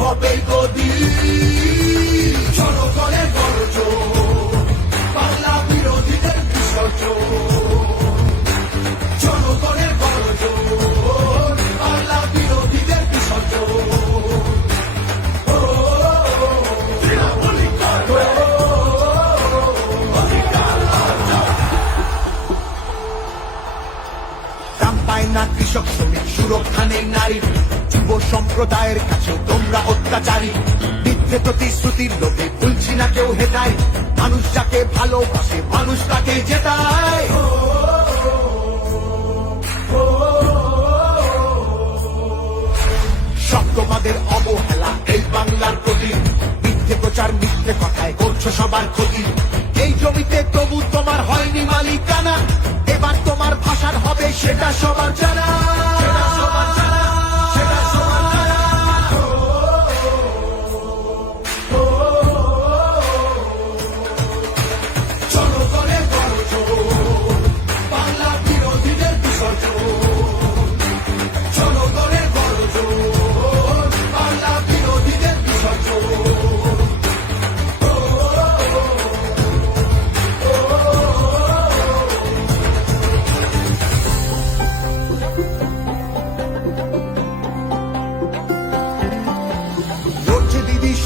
হবে গদি জনগণের গর্জন, বাংলা বিরোধীদের বিসর্জন, জনগণের গর্জন, বাংলা বিরোধীদের বিসর্জন। দাম পায় না কৃষক শ্রমিক, সুরক্ষা নেই নারীর, যুব সম্প্রদায়ের কাছেও তোমরা অত্যাচারী। মিথ্যে প্রতিশ্রুতির লোভে ভুলছি না কেউ হেটায়, মানুষ যাকে ভালোবাসে মানুষ তাকে জেতায়। সব তোমাদের অবহেলা এই বাংলার প্রতি, মিথ্যে প্রচার মিথ্যে কথায় করছো সবার ক্ষতি। এই জমিতে তবু তোমার হয়নি মালিকানা, এবার তোমার ভাষার হবে সেটা সবার জানা, সেটা সবার জানা, সেটা সবার জানা। জনগণের গর্জন, বাংলা বিরোধীদের বিসর্জন, জনগণের গর্জন, বাংলা বিরোধীদের বিসর্জন।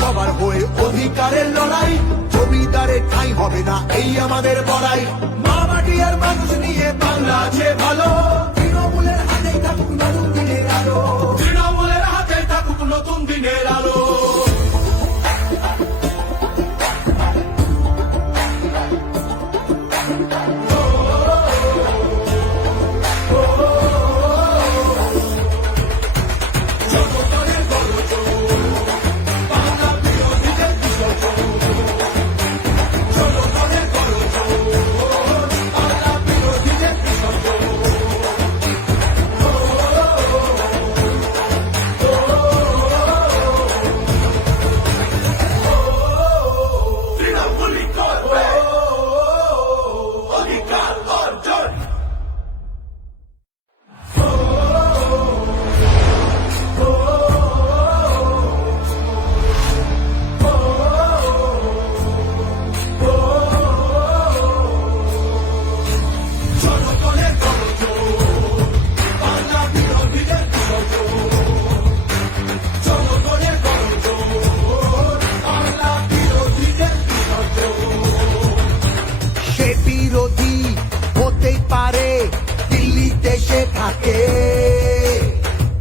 সবার হয়ে অধিকারের লড়াই, জমিদারের ঠাঁই হবে না এই আমাদের বড়াই। মা মাটি আর মানুষ নিয়ে বাংলা আছে ভালো, তৃণমূলের হাতেই থাকুক নতুন দিনের আলো, তৃণমূলের হাতেই থাকুক নতুন দিনের আলো।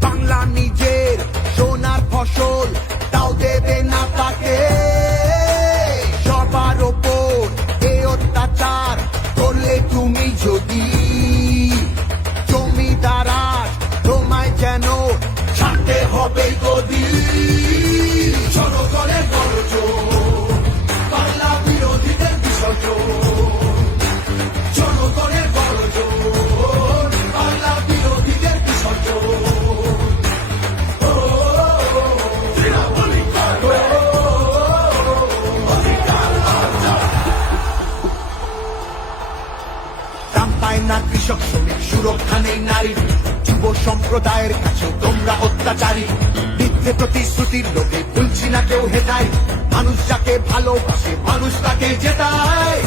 বাংলা নিজের সোনার ফসল তাও দেবে না তাকে, সবার ওপর এ অত্যাচার করলে তুমি যদি, জমিদারা তোমায় যেন ছাড়তে হবে গদি। জনগণের গর্জন, বাংলা বিরোধীদের বিসর্জন, জনগণের গর্জন, বাংলা বিরোধীদের বিসর্জন। দাম পায় না কৃষক শ্রমিক, সুরক্ষা নেই নারীর, যুব সম্প্রদায়ের কাছেও তোমরা অত্যাচারী। মিথ্যে প্রতিশ্রুতির লোভে ভুলছি না কেউ হেটায়, মানুষ যাকে ভালোবাসে মানুষ তাকে জেতায়।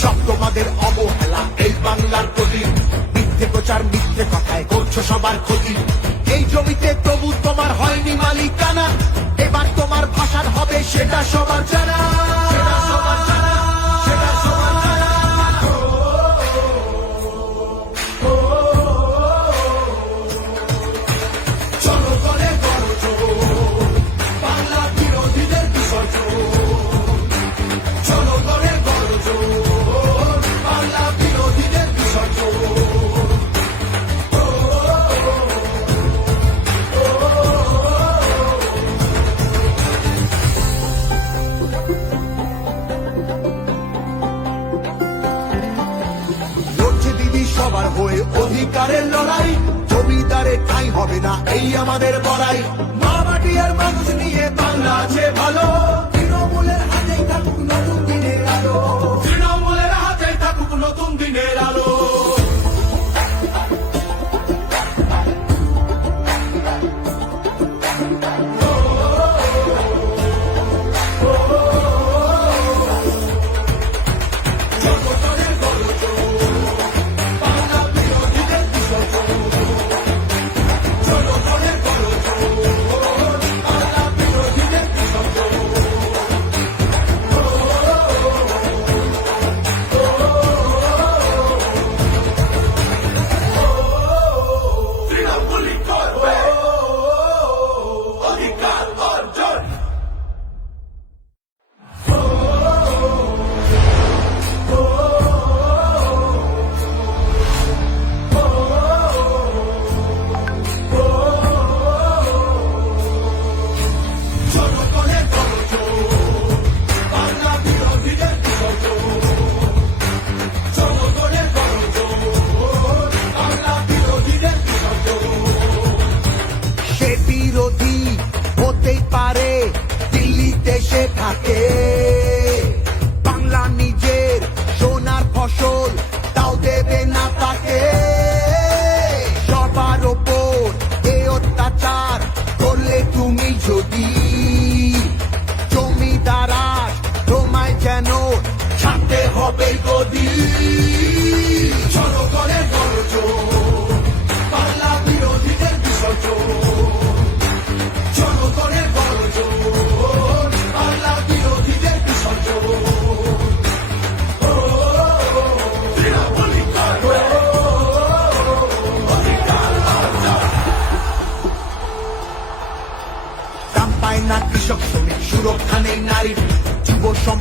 সব তোমাদের অবহেলা এই বাংলার প্রতি, মিথ্যে প্রচার মিথ্যে কথায় করছো সবার ক্ষতি। এই জমিতে তবু তোমার হয়নি মালিকানা, এবার তোমার ভাষার হবে সেটা সবার জানা, সেটা সবার জানা, সেটা সবার জানা। জনগণের গর্জন, বাংলা বিরোধীদের বিসর্জন, জনগণের গর্জন, বাংলা বিরোধীদের বিসর্জন। সবার হয়ে অধিকারের লড়াই, জমিদারের ঠাঁই হবে না এই আমাদের বড়াই। মা মাটি আর মানুষ নিয়ে বাংলা আছে ভালো, তৃণমূলের হাতেই থাকুক নতুন দিনের আলো, তৃণমূলের হাতেই থাকুক নতুন দিনের আলো।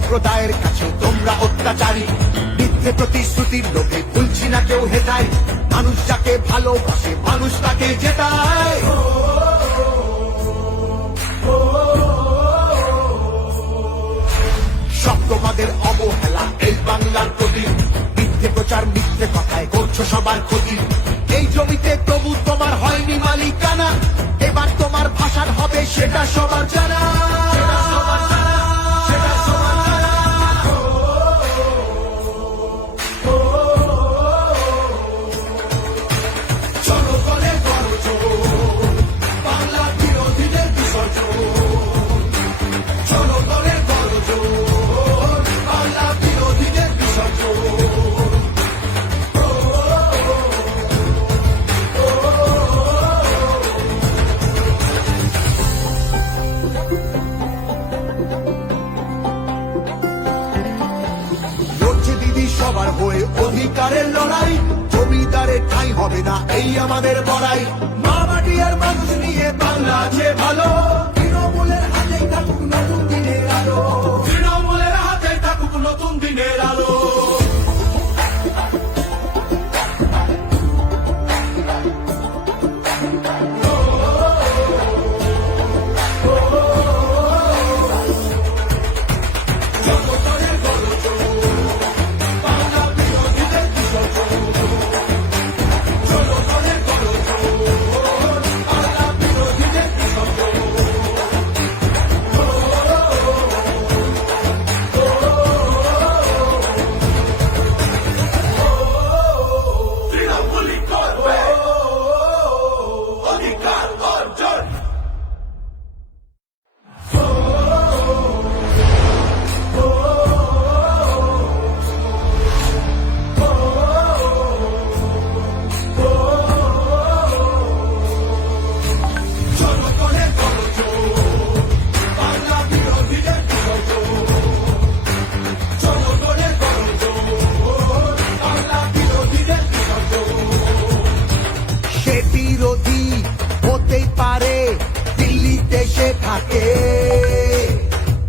সম্প্রদায়ের কাছে তোমরা অত্যাচারী। মিথ্যে প্রতিশ্রুতির লোভে ভুলছি না কেউ হেতায়, মানুষ যাকে ভালোবাসে মানুষ তাকে জেতায়। সব তোমাদের অবহেলা এই বাংলার প্রতি, মিথ্যে প্রচার মিথ্যে কথায় করছো সবার ক্ষতি। এই জমিতে তবু তোমার হয়নি মালিকানা, এবার তোমার ভাষার হবে সেটা সবার জানা। সবার হয়ে অধিকারের লড়াই, জমিদারের ঠাঁই হবে না এই আমাদের বড়াই। মা মাটি আর মানুষ নিয়ে বাংলা আছে ভালো, তৃণমূলের হাতেই থাকুক নতুন দিনের আলো, তৃণমূলের হাতেই থাকুক নতুন দিনের আলো।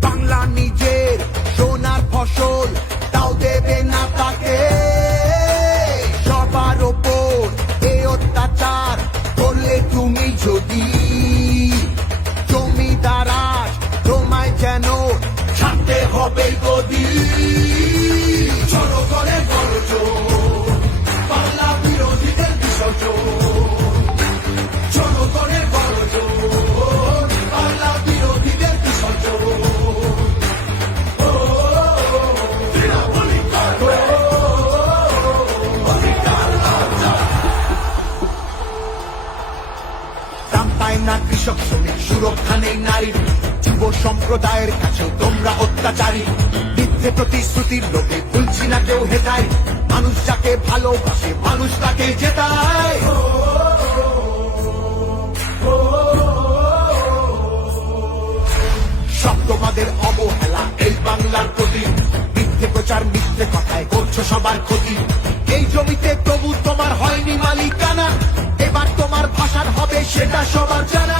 বাংলা নিজের সোনার ফসল তাও দেবে না তাকে, সবার ওপর এ অত্যাচার করলে তুমি যদি, জমিদারাজ তোমায় যেন ছাড়তে হবে গদি। ছোট করে বড় জোর বাংলা বিরোধীদের বিসর্জন, ছোট করে বড় জোর বাংলা বিরোধীদের বিসর্জন। দাম পায় না কৃষক শ্রমিক, সুরক্ষা নেই নারীর, যুব সম্প্রদায়ের কাছেও তোমরা অত্যাচারী। মিথ্যে প্রতিশ্রুতির লোভে ভুলছি না কেউ হেতায়, মানুষ যাকে ভালোবাসে মানুষ তাকে জেতায়। সব তোমাদের অবহেলা এই বাংলার প্রতি, মিথ্যে প্রচার মিথ্যে কথায় করছো সবার ক্ষতি। এই জমিতে তবু তোমার হয়নি মালিকানা, এবার তোমার ভাষার হবে সেটা সবার জানা।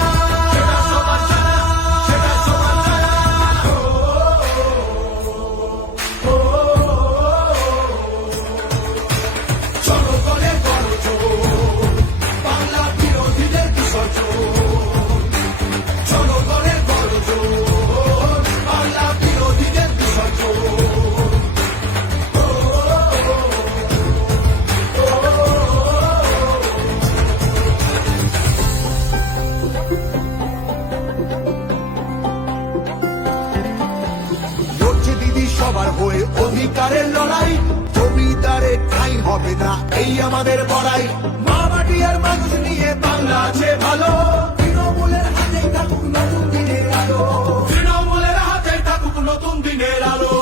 সবার হয়ে অধিকারের লড়াই, জমিদারের ঠাঁই হবে না এই আমাদের বড়াই। মা মাটি আর মানুষ নিয়ে বাংলা আছে ভালো, তৃণমূলের হাতেই থাকুক নতুন দিনের আলো, তৃণমূলের হাতেই থাকুক নতুন দিনের আলো।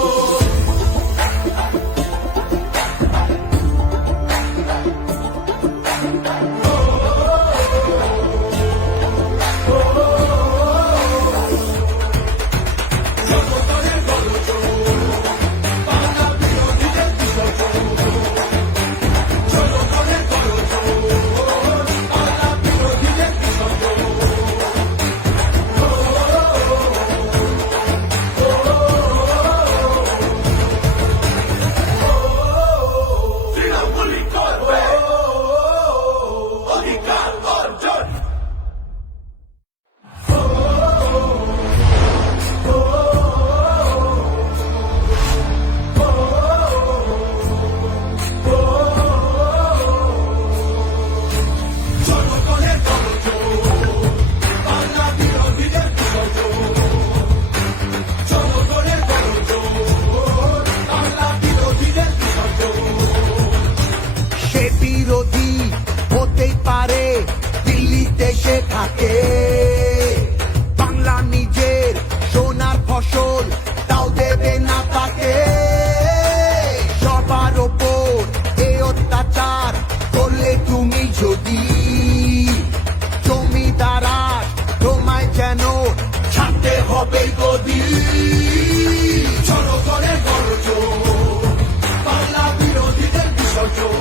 থাকে। বাংলা নিজের সোনার ফসল, তাও দেবে না তাকে। সবার ওপর এ অত্যাচার করলে তুমি যদি, জমিদারা তোমায় যেন ছাড়তে হবে গদি। জনগণের গর্জন, বাংলা বিরোধীদের বিসর্জন।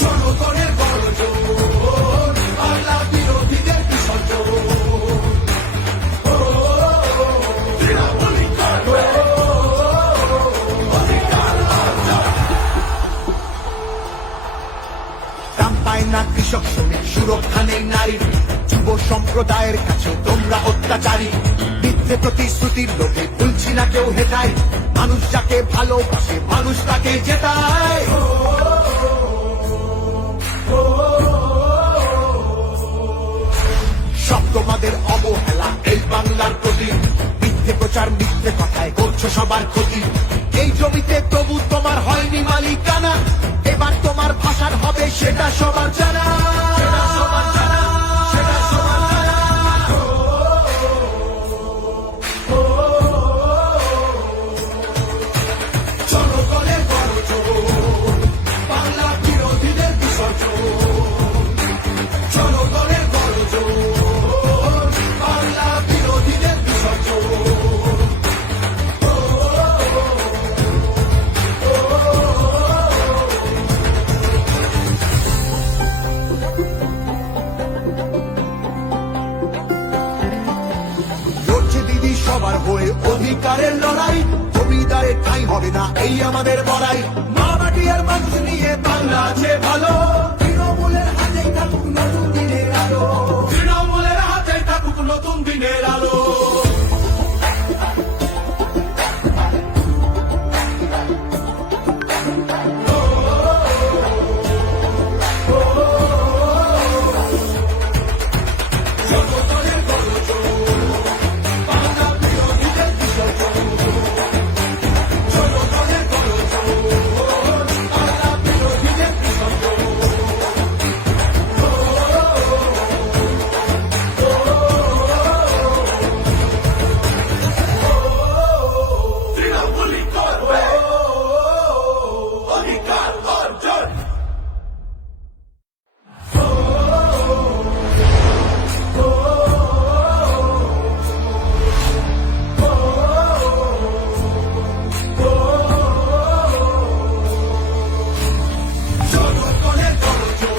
জনগণের গর্জন, বাংলা বিরোধীদের বিসর্জন। দাম পায় না কৃষক শ্রমিক, সুরক্ষা নেই নারীর। যুব সম্প্রদায়ের কাছে তোমরা অত্যাচারী। মিথ্যে প্রতিশ্রুতির লোভে ভুলছি না কেউ হেটায়। মানুষ যাকে ভালোবাসে মানুষ তাকে জেতায়। সব তোমাদের অবহেলা এই বাংলার প্রতি। মিথ্যে প্রচার মিথ্যে কথায় করছো সবার ক্ষতি। এই জমিতে তবু তোমার হয়নি মালিকানা। এবার তোমার ভাষার হবে সেটা সবার জানা। জনগণের গর্জন, বাংলা বিরোধীদের বিসর্জন। জনগণের গর্জন, বাংলা বিরোধীদের বিসর্জন। লড়ছে দিদি সবার হয়ে অধিকারের লড়াই। জমিদারের ঠাঁই হবে না এই আমাদের বড়াই। মা মাটি আর মানুষ নিয়ে বাংলা আছে ভালো। তৃণমূলের হাতেই থাকুক নতুন দিনের আলো। তৃণমূলের হাতেই থাকুক নতুন দিনের আলো। জনগণের গর্জন, বাংলা বিরোধীদের বিসর্জন। জনগণের গর্জন, বাংলা বিরোধীদের বিসর্জন। তৃণমূলই করবে অধিকার অর্জন। জনগণের গর্জন,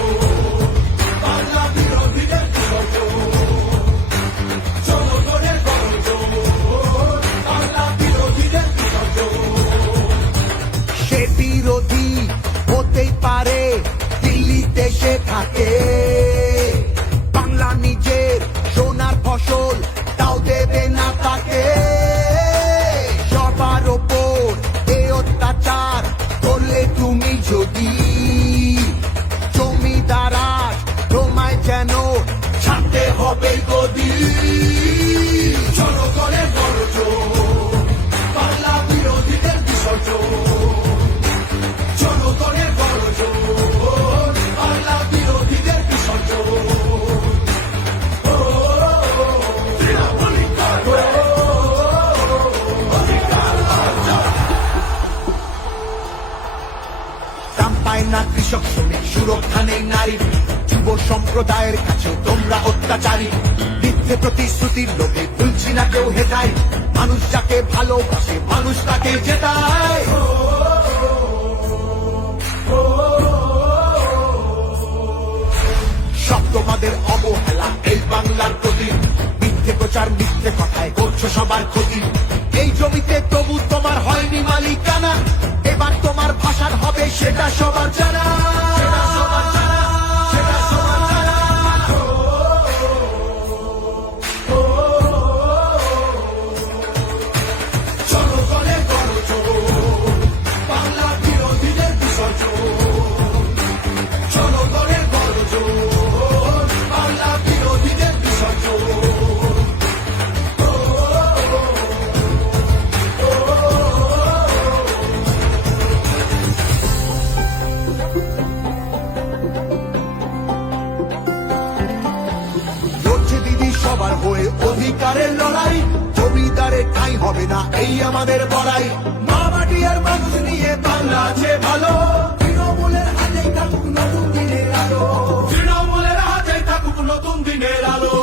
বাংলা বিরোধীদের বিসর্জন। জনগণের গর্জন, বাংলা বিরোধীদের বিসর্জন। সে বিরোধী হতেই পারে দিল্লিতে সে থাকে। বাংলা নিজের সোনার ফসল, তাও দেবে না তাকে। সবার ওপর এ অত্যাচার করলে তুমি যদি, জমিদারা তোমায় যেন ছাড়তে হবে গদি। জনগণের গর্জন, বাংলা বিরোধীদের বিসর্জন। জনগণের গর্জন, বাংলা বিরোধীদের বিসর্জন। তৃণমূলই করবে অধিকার অর্জন। দাম পায় না কৃষক শ্রমিক, সুরক্ষা নেই নারীর। যুব সম্প্রদায়ের কাছে তোমরা অত্যাচারী। মিথ্যে প্রতিশ্রুতির লোভে ভুলছি না কেউ হেটায়। মানুষ যাকে ভালোবাসে মানুষ তাকে জেতায়। সব তোমাদের অবহেলা এই বাংলার প্রতি। মিথ্যে প্রচার মিথ্যে কথায় করছো সবার ক্ষতি। এই জমিতে তবু তোমার হয়নি মালিকানা। এবার তোমার ভাষার হবে সেটা সবার জানা। জনগণের গর্জন, বাংলা বিরোধীদের বিসর্জন। জনগণের গর্জন, বাংলা বিরোধীদের বিসর্জন। সবার হয়ে অধিকারের লড়াই, জমিদারে ঠাঁই হবে না এই আমাদের বড়াই। মা মাটি আর মানুষ নিয়ে বাংলা আছে ভালো, তৃণমূলের হাতেই থাকুক নতুন দিনের আলো, তৃণমূলের হাতেই থাকুক নতুন দিনের আলো।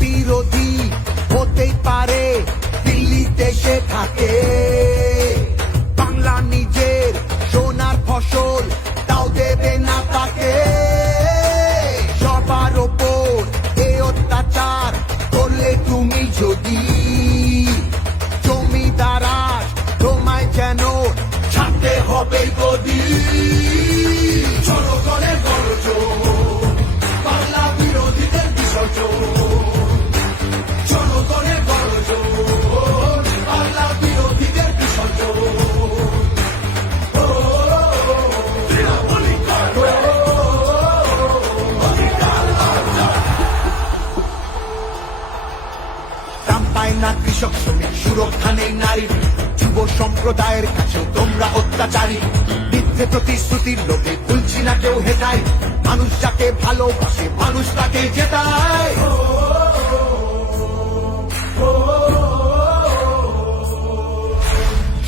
বিরোধী হতেই পারে দিল্লিতে সে থাকে, বাংলা নিজের সোনার ফসল তাও দেবে না তাকে। সবার ওপর এ অত্যাচার করলে তুমি যদি, জমিদারা তোমায় যেন ছাড়তে হবে গদি। জনগণের গর্জন, বাংলা বিরোধীদের বিসর্জন, জনগণের গর্জন, বাংলা বিরোধীদের বিসর্জন। দাম পায় না কৃষক শ্রমিক, সুরক্ষা নেই নারীর, যুব সম্প্রদায়ের কাছেও তোমরা অত্যাচারী। মিথ্যে প্রতিশ্রুতির লোভে ভুলছি না কেউ হেটায়, মানুষ যাকে ভালোবাসে মানুষ তাকে জেতায়।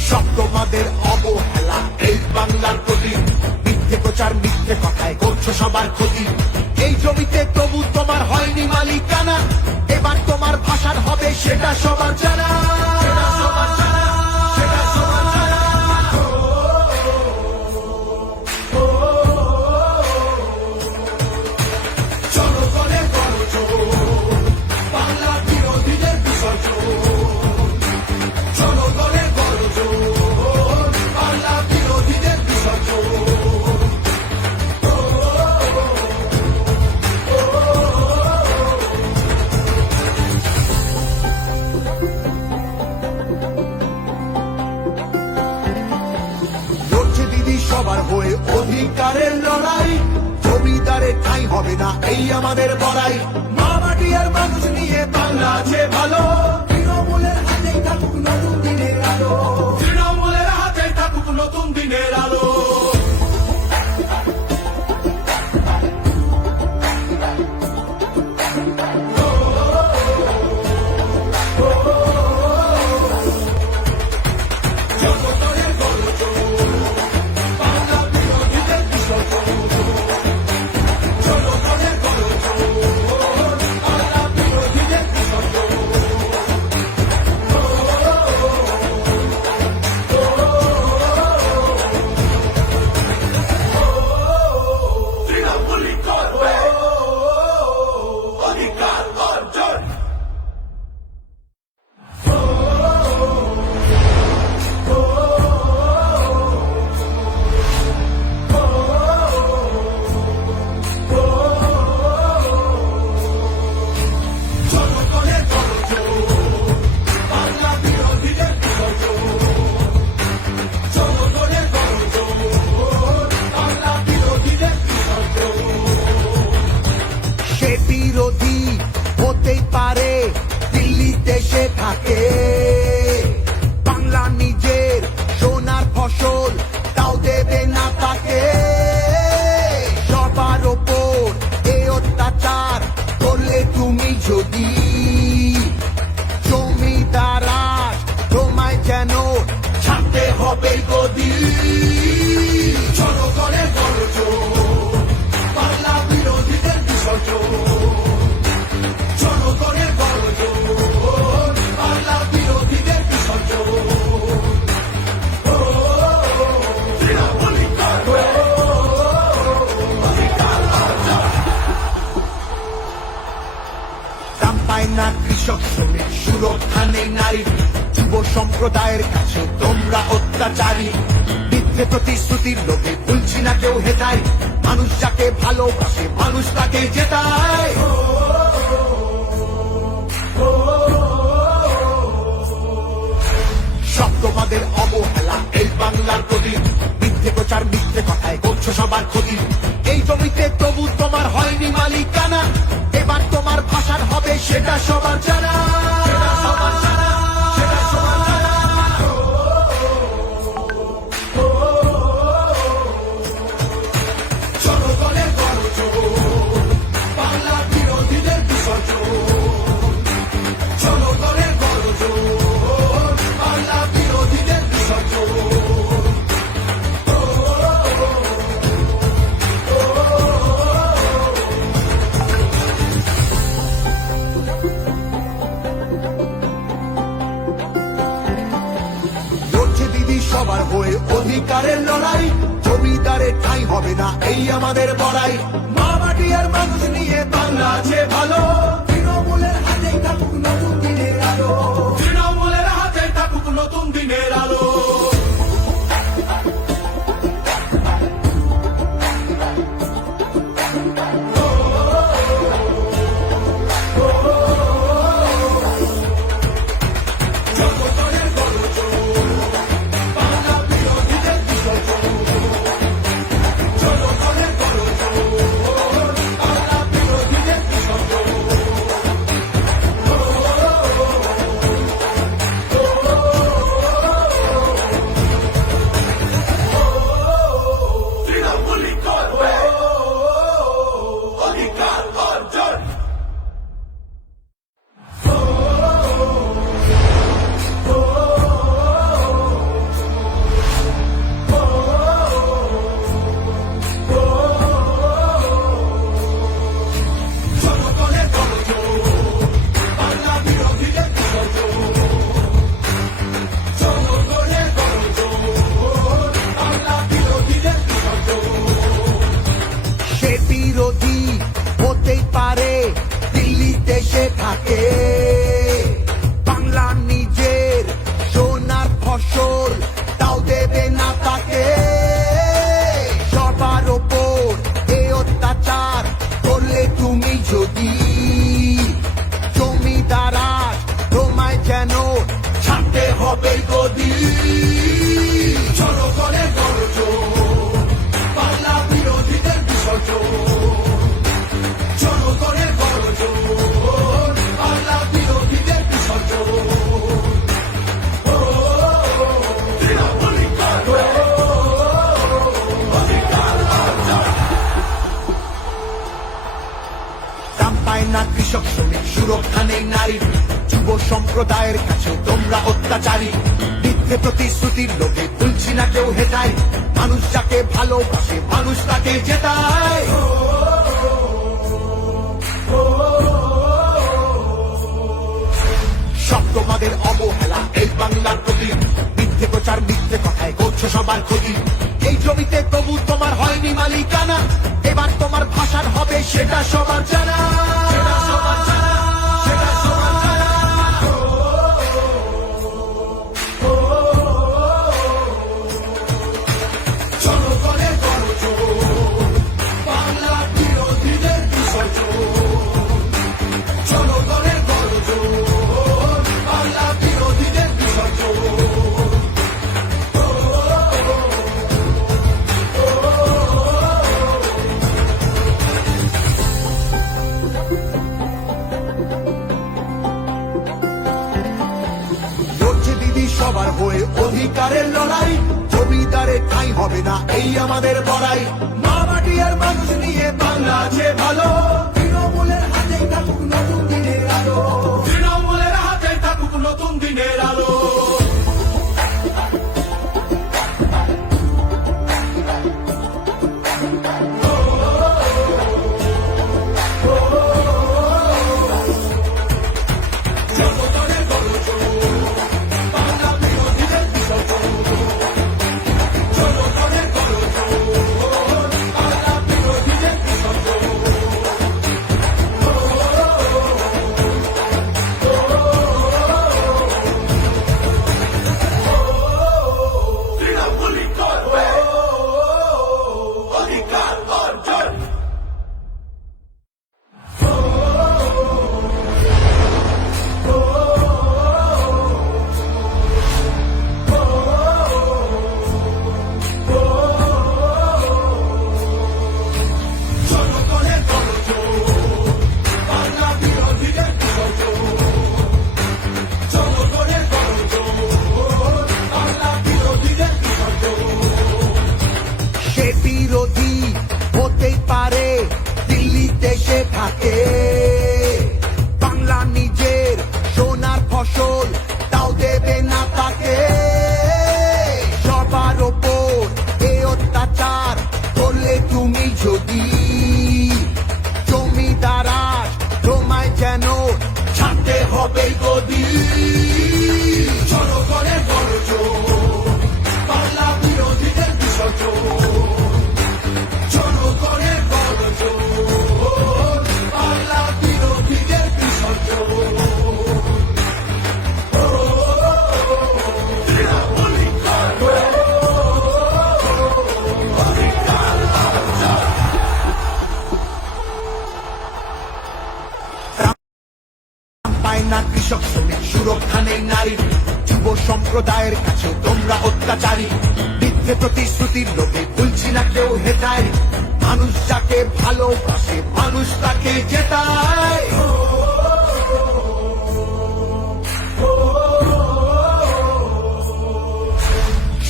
সব তোমাদের অবহেলা এই বাংলার প্রতি, মিথ্যে প্রচার মিথ্যে কথায় করছো সবার ক্ষতি। এই জমিতে তবু তোমার হয়নি মালিকানা, এবার তোমার ভাষার হবে সেটা সবার জানা, সেটা সবার জানা, সেটা সবার জানা। জনগণের গর্জন, বাংলা বিরোধীদের বিসর্জন, জনগণের গর্জন, বাংলা বিরোধীদের বিসর্জন। লড়ছে দিদি সবার হয়ে অধিকারের লড়াই, জমিদারে ঠাঁই হবে না এই আমাদের বড়াই। মা মাটি আর মানুষ নিয়ে বাংলা আছে ভালো, তৃণমূলের হাতেই থাকুক নতুন দিনের আলো, তৃণমূলের হাতেই থাকুক নতুন দিনের আলো। জনগণের গর্জন, বাংলা বিরোধীদের বিসর্জন, জনগণের গর্জন, বাংলা বিরোধীদের বিসর্জন। তৃণমূল করবে অধিকার অর্জন। জনগণের গর্জন, বাংলা বিরোধীদের বিসর্জন, জনগণের গর্জন, বাংলা বিরোধীদের বিসর্জন। সে বিরোধী হতেই পারে দিল্লিতে সে থাকে, বাংলা নিজের সোনার ফসল তাও দেবে না তাকে। সবার ওপর এ অত্যাচার করলে তুমি যদি, জমিদারা তোমায় যেন ছাড়তে হবে গদি। জনগণের গর্জন, কৃষক শ্রমিক সুরক্ষা নেই নারীর, যুব সম্প্রদায়ের কাছে তোমরা অত্যাচারী। মিথ্যে প্রতিশ্রুতির লোভে ভুলছি না কেউ হেটায়, মানুষ যাকে ভালোবাসে মানুষ তাকে জেতায়। সব তোমাদের অবহেলা এই বাংলার প্রতি, মিথ্যে প্রচার মিথ্যে কথায় করছো সবার ক্ষতি। এই জমিতে তবু তোমার হয়নি মালিকানা, এবার তোমার ভাষার হবে সেটা সবার জানা। জনগণের গর্জন, বাংলা বিরোধীদের বিসর্জন। জনগণের গর্জন, বাংলা বিরোধীদের বিসর্জন। সবার হয়ে অধিকারের লড়াই, জমিদারের ঠাঁই হবে না এই আমাদের বড়াই। মা মাটি আর মানুষ নিয়ে বাংলা আছে ভালো, তৃণমূলের হাতেই থাকুক নতুন দিনের আলো। তৃণমূলের হাতেই থাকুক নতুন দিনের আলো। বাংলা নিজের সোনার ফসল তাও দেবে না তাকে। সবার ওপর এ অত্যাচার করলে তুমি যদি, জমিদারা তোমায় যেন ছাড়তে হবে গদি। জনগণের গর্জন, বাংলা বিরোধীদের বিসর্জন। জনগণের গর্জন, বাংলা বিরোধীদের বিসর্জন। দাম পায় না কৃষক শ্রমিক সুরক্ষা নেই নারীর, যুব সম্প্রদায়ের কাছে তোমরা অত্যাচারী। মিথ্যে প্রতিশ্রুতির লোভে ভুলছি না কেউ হেটায়, মানুষ যাকে ভালোবাসে মানুষ তাকে জেতায়। সব তোমাদের অবহেলা এই বাংলার প্রতি, মিথ্যে প্রচার মিথ্যে কথায় করছো সবার ক্ষতি। এই জমিতে তবু তোমার হয়নি মালিকানা, এবার তোমার ভাষার হবে সেটা সবার জানা। জনগণের গর্জন, বাংলা বিরোধীদের বিসর্জন। জনগণের গর্জন, বাংলা বিরোধীদের বিসর্জন। সবার হয়ে অধিকারের লড়াই, জমিদারের ঠাঁই হবে না এই আমাদের বড়াই। মা মাটি আর মানুষ নিয়ে বাংলা আছে ভালো, তৃণমূলের হাতেই থাকুক নতুন দিনের আলো। তৃণমূলের হাতেই থাকুক নতুন দিনের আলো। থাকে। বাংলা নিজের সোনার ফসল, তাও দেবে না তাকে। সবার ওপর এ অত্যাচার করলে তুমি যদি, জমিদারা তোমায় যেন ছাড়তে হবে গদি। জনগণের গর্জন, বাংলা বিরোধীদের বিসর্জন। জনগণের গর্জন, বাংলা বিরোধীদের বিসর্জন। পায় না কৃষক শ্রমিক, সুরক্ষা নেই নারীর। যুব সম্প্রদায়ের কাছে তোমরা অত্যাচারী। মিথ্যে প্রতিশ্রুতির লোভে ভুলছি না কেউ হেটায়। মানুষ যাকে ভালোবাসে মানুষ তাকে জেতায়।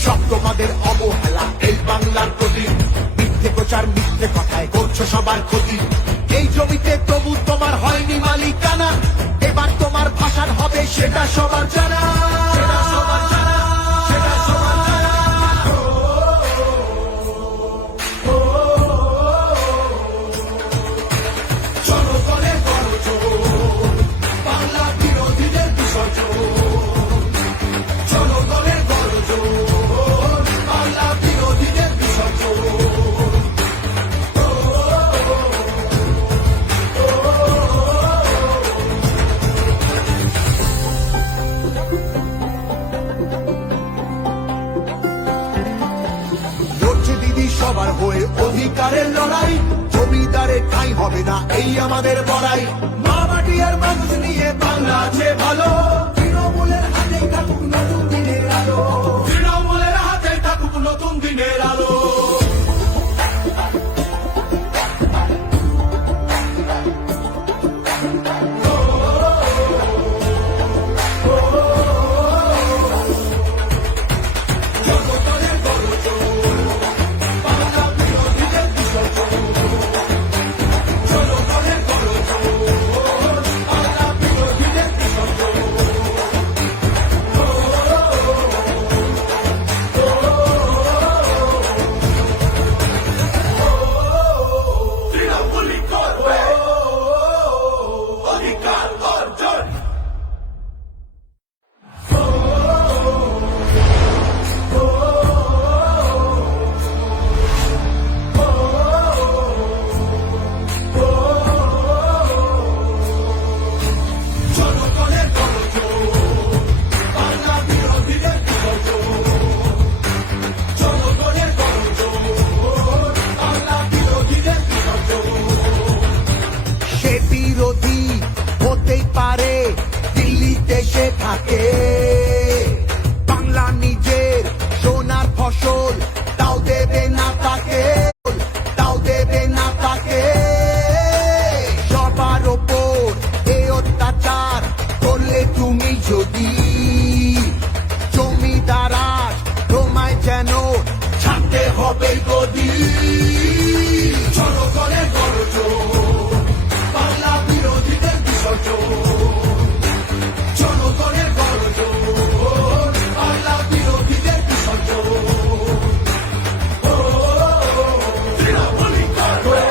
সব তোমাদের অবহেলা এই বাংলার প্রতি। মিথ্যে প্রচার মিথ্যে কথায় করছো সবার ক্ষতি। এই জমিতে তবু তোমার হয়নি মালিকানা। এবার তোমার ভাষার হবে সেটা সবার জানা। সেটা সবার জানা, সেটা সবার জানা। জনগণের গর্জন, বাংলা বিরোধীদের বিসর্জন। জনগণের গর্জন, বাংলা বিরোধীদের বিসর্জন। লড়ছে দিদি সবার হয়ে অধিকারের লড়াই। জমিদারের ঠাঁই হবে না এই আমাদের বড়াই। মা মাটি আর মানুষ নিয়ে বাংলা আছে ভালো। তৃণমূলের হাতেই থাকুক নতুন দিনের আলো। তৃণমূলের হাতেই থাকুক নতুন দিনের আলো। জনগণের গর্জন, বাংলা বিরোধীদের বিসর্জন। জনগণের গর্জন, বাংলা বিরোধীদের বিসর্জন। তৃণমূলই করবে অধিকার অর্জন। জনগণের গর্জন, বাংলা বিরোধীদের বিসর্জন। জনগণের গর্জন, বাংলা বিরোধীদের বিসর্জন। সে বিরোধী হতেই পারে দিল্লিতে সে থাকে। বাংলা নিজের সোনার ফসল, তাও দেবে না তাকে। তাও দেবে না তাকে। সবার ওপর এ অত্যাচার করলে তুমি যদি, জমিদারা তোমায় যেন ছাড়তে হবে গদি। জনগণের গর্জন, বাংলা বিরোধীদের বিসর্জন। জনগণের গর্জন, বাংলা বিরোধীদের বিসর্জন। তৃণমূলই করবে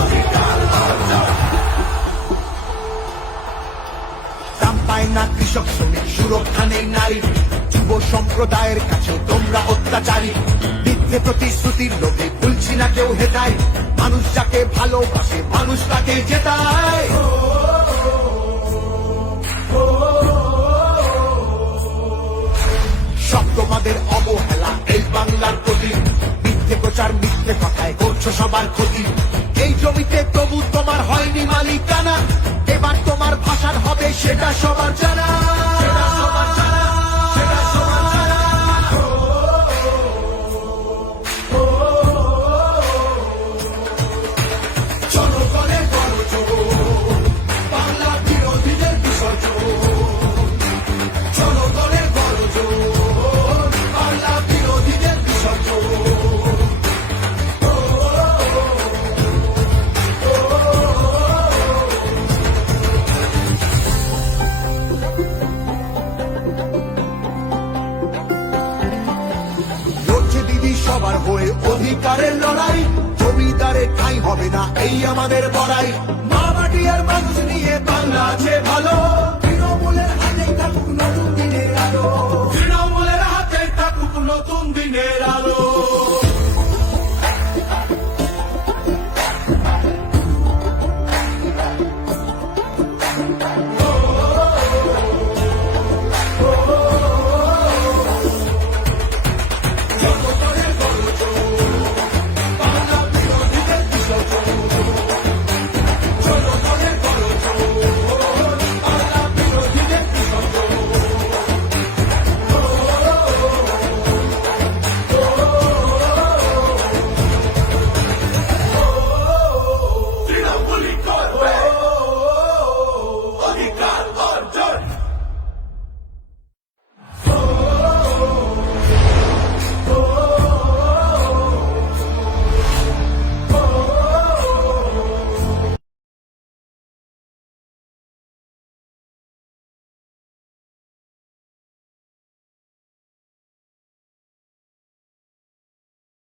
অধিকার অর্জন। দাম পায় না কৃষক শ্রমিক, সুরক্ষা নেই নারীর। যুব সম্প্রদায়ের কাছে তোমরা অত্যাচারী। মিথ্যে প্রতিশ্রুতির লোভে ভুলছি না কেউ হেটায়। মানুষ যাকে ভালোবাসে মানুষ তাকে জেতায়। সব তোমাদের অবহেলা এই বাংলার প্রতি। মিথ্যে প্রচার মিথ্যে কথায় করছো সবার ক্ষতি। এই জমিতে তবু তোমার হয়নি মালিকানা। এবার তোমার ভাষার হবে সেটা সবার জানা। সেটা সবার জানা, সেটা সবার জানা। জনগণের গর্জন, বাংলা বিরোধীদের বিসর্জন। জনগণের গর্জন, বাংলা বিরোধীদের বিসর্জন। হয়ে অধিকারের লড়াই, জমিদারে ঠাঁই হবে না এই আমাদের বড়াই। মা মাটি আর মানুষ নিয়ে বাংলা আছে ভালো, তৃণমূলের হাতে থাকুক নতুন দিনের আলো, তৃণমূলের হাতে থাকুক নতুন দিনের